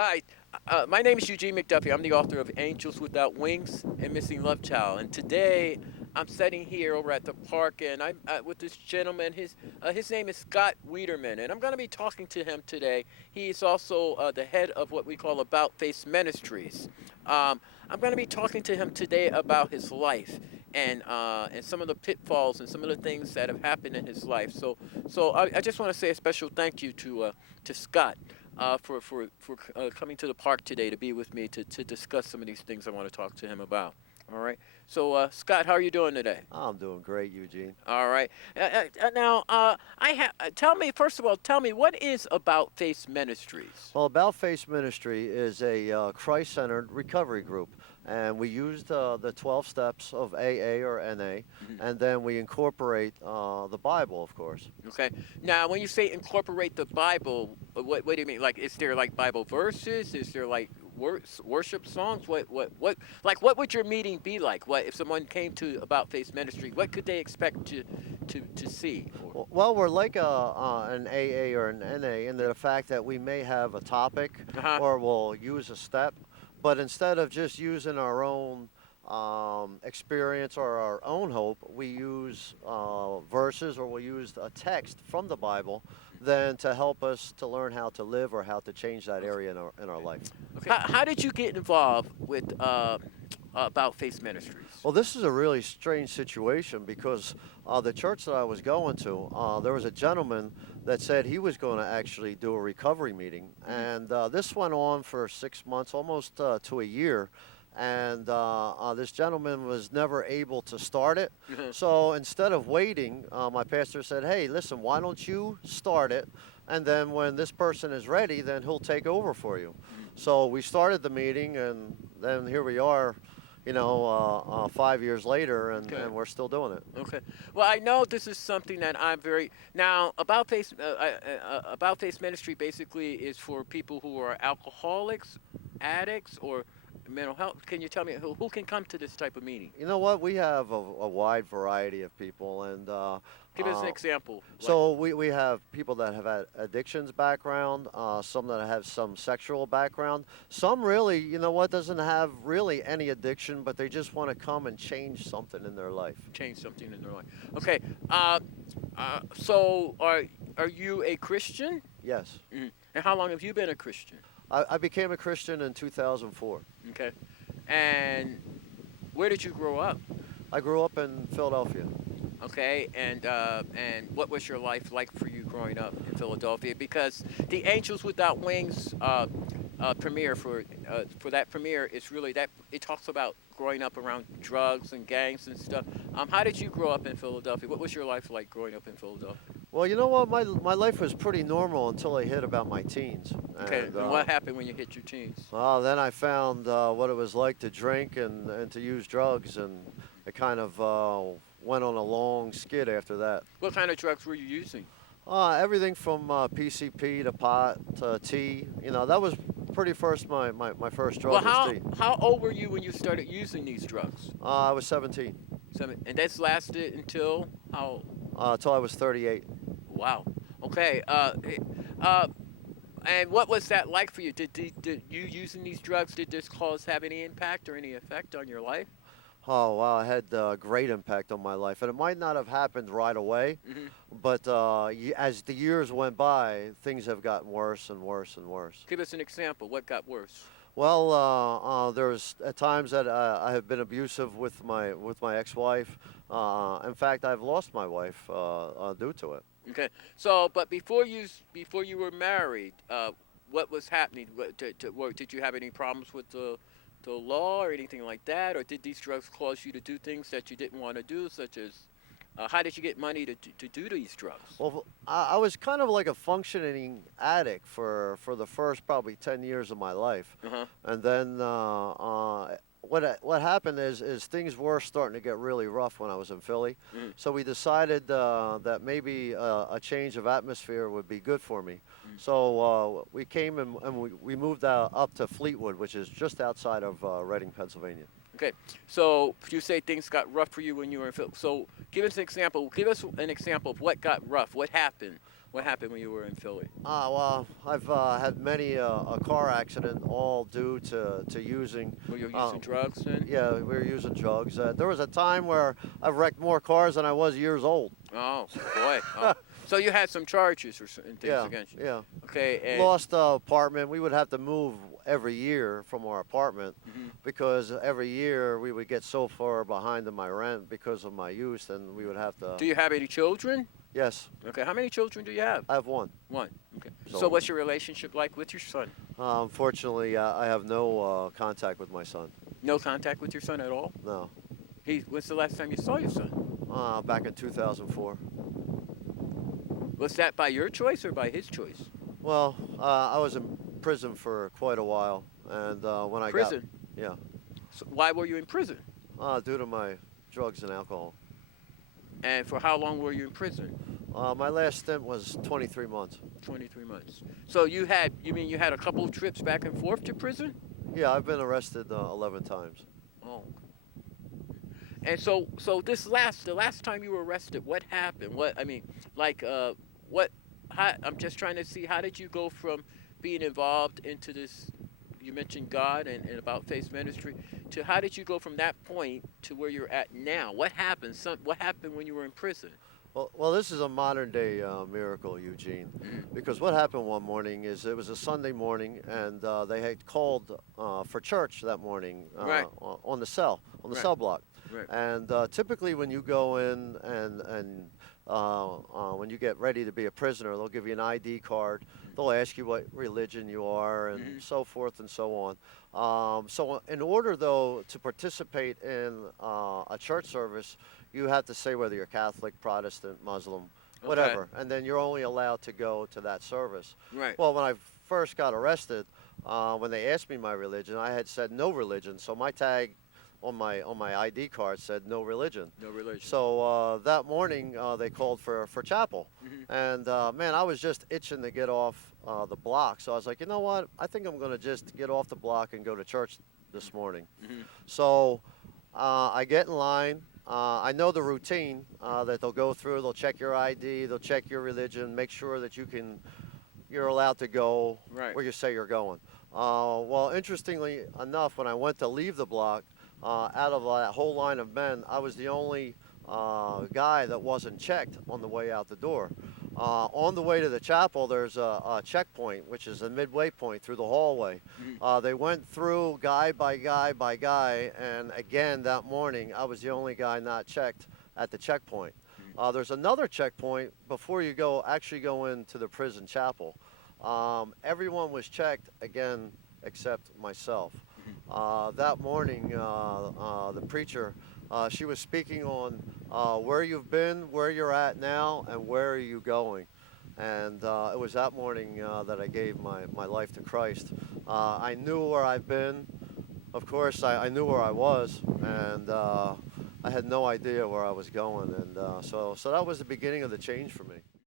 Hi, my name is Eugene McDuffie. I'm the author of Angels Without Wings and Missing Love Child. And today I'm sitting here over at the park and I'm with this gentleman. His name is Scott Wiedenmann. And I'm going to be talking to him today. He is also the head of what we call About Face Ministries. I'm going to be talking to him today about his life and some of the pitfalls and some of the things that have happened in his life. So I just want to say a special thank you to Scott for coming to the park today to be with me to discuss some of these things I want to talk to him about. All right. So Scott, how are you doing today? I'm doing great, Eugene. All right. Now, I have. Tell me first of all. Tell me what is About Face Ministries. Well, About Face Ministry is a Christ centered recovery group, and we used the 12 steps of AA or NA, Mhm. and then we incorporate the Bible, of course. Okay. Now, when you say incorporate the Bible, what do you mean? Like, is there like Bible verses? Is there like worship songs? What? Like, what would your meeting be like? What if someone came to About Face Ministry? What could they expect to see? Or Well, we're like an AA or an NA in the fact that we may have a topic uh-huh. or we'll use a step, but instead of just using our own experience or our own hope, we use verses or we'll use a text from the Bible then to help us to learn how to live or how to change that Okay. area in our life. Okay. How did you get involved with About Face Ministries? Well, this is a really strange situation because the church that I was going to, there was a gentleman that said he was going to actually do a recovery meeting. Hmm. And this went on for 6 months, almost to a year. And this gentleman was never able to start it. Hmm. So instead of waiting, my pastor said, hey, listen, why don't you start it? And then when this person is ready, then he'll take over for you. So we started the meeting, and then here we are 5 years later, Okay. and we're still doing it. Okay. Well, I know this is something that I'm very now About Face Ministry basically is for people who are alcoholics, addicts, or mental health. Can you tell me who can come to this type of meeting? You know what? We have a wide variety of people, and Give us an example. Like, so we have people that have had addictions background, some that have some sexual background, some really, you know what, doesn't have really any addiction, but they just want to come and change something in their life. change something in their life. Okay. So are you a Christian? Yes, Mhm. And how long have you been a Christian? I became a Christian in 2004. Okay. And where did you grow up? I grew up in Philadelphia. Okay, and what was your life like for you growing up in Philadelphia? Because the Angels Without Wings premiere for that premiere is really that it talks about growing up around drugs and gangs and stuff. How did you grow up in Philadelphia? What was your life like growing up in Philadelphia? Well, you know what? My life was pretty normal until I hit about my teens, Okay, and and what happened when you hit your teens? then I found what it was like to drink and to use drugs, and it kind of went on a long skid after that. What kind of drugs were you using? Everything from PCP to pot to tea. You know, that was pretty first. My first Well, drug was tea. how old were you when you started using these drugs? I was 17 And that's lasted until how? till I was 38. Wow. Okay. Uh, and what was that like for you? Did you using these drugs? Did this cause have any impact or any effect on your life? Oh wow, it had great impact on my life, and it might not have happened right away, Hmm. but as the years went by, things have gotten worse and worse and worse. Give us an example. What got worse? Well, there's at times that I have been abusive with my ex-wife. In fact, I've lost my wife due to it. Okay. So, but before you were married, what was happening? Did you have any problems with the law or anything like that, or did these drugs cause you to do things that you didn't want to do, such as how did you get money to do these drugs? Well, I was kind of like a functioning addict for the first probably 10 years of my life, Uh huh. and then what happened is things were starting to get really rough when I was in Philly, Hmm. so we decided that maybe a change of atmosphere would be good for me. So we came and we moved up to Fleetwood, which is just outside of Reading, Pennsylvania. Okay, so you say things got rough for you when you were in Philly. So give us an example. Give us an example of what got rough. What happened? What happened when you were in Philly? Well, I've had many a car accident, all due to using. Were you Uh, using drugs then? yeah, we were using drugs. There was a time where I've wrecked more cars than I was years old. Oh boy. Oh, so you had some charges and things Yeah, against you. yeah. Okay, and Lost apartment. We would have to move every year from our apartment mhm. because every year we would get so far behind in my rent because of my use, and we would have to. Do you have any children? Yes, Okay, how many children do you have? I have one. One. Okay. So So what's your relationship like with your son? unfortunately, I have no contact with my son. No contact with your son at all? No. When's the last time you saw your son? Back in 2004. Was that by your choice or by his choice? Well, I was in prison for quite a while, and when I got, Prison. yeah, So why were you in prison? due to my drugs and alcohol. And for how long were you in prison? My last stint was 23 months. 23 months. So you mean you had a couple of trips back and forth to prison? Yeah, I've been arrested 11 times. Oh. And so the last time you were arrested, what happened? What I mean, like what I'm just trying to see how did you go from being involved into this you mentioned God and about faith ministry to how did you go from that point to where you're at now? What happened? What happened when you were in prison? Well, this is a modern day miracle, Eugene, Mhm. because what happened one morning is it was a Sunday morning, and they had called for church that morning Right, on the cell, on the right, cell block. right. And typically, when you go in and when you get ready to be a prisoner, they'll give you an ID card. They'll ask you what religion you are, and Hmm. so forth and so on. So, in order though to participate in a church service, you have to say whether you're Catholic, Protestant, Muslim, Okay, whatever, and then you're only allowed to go to that service. right. Well, when I first got arrested, when they asked me my religion, I had said no religion, so my tag on my ID card said no religion. No religion. So that morning they called for chapel, Hmm. and man, I was just itching to get off the block. So I was like, you know what? I think I'm going to just get off the block and go to church this morning. Hmm. So I get in line. I know the routine that they'll go through. They'll check your ID. They'll check your religion. Make sure that you're allowed to go Right. where you say you're going. Well, interestingly enough, when I went to leave the block, out of that whole line of men, I was the only guy that wasn't checked on the way out the door. On the way to the chapel, there's a checkpoint, which is a midway point through the hallway. Hmm. They went through guy by guy by guy, and again that morning, I was the only guy not checked at the checkpoint. There's another checkpoint before you actually go into the prison chapel. Everyone was checked again except myself. That morning, the preacher, she was speaking on where you've been, where you're at now, and where are you going. And it was that morning that I gave my life to Christ. I knew where I've been. Of course, I knew where I was, and I had no idea where I was going. And so that was the beginning of the change for me.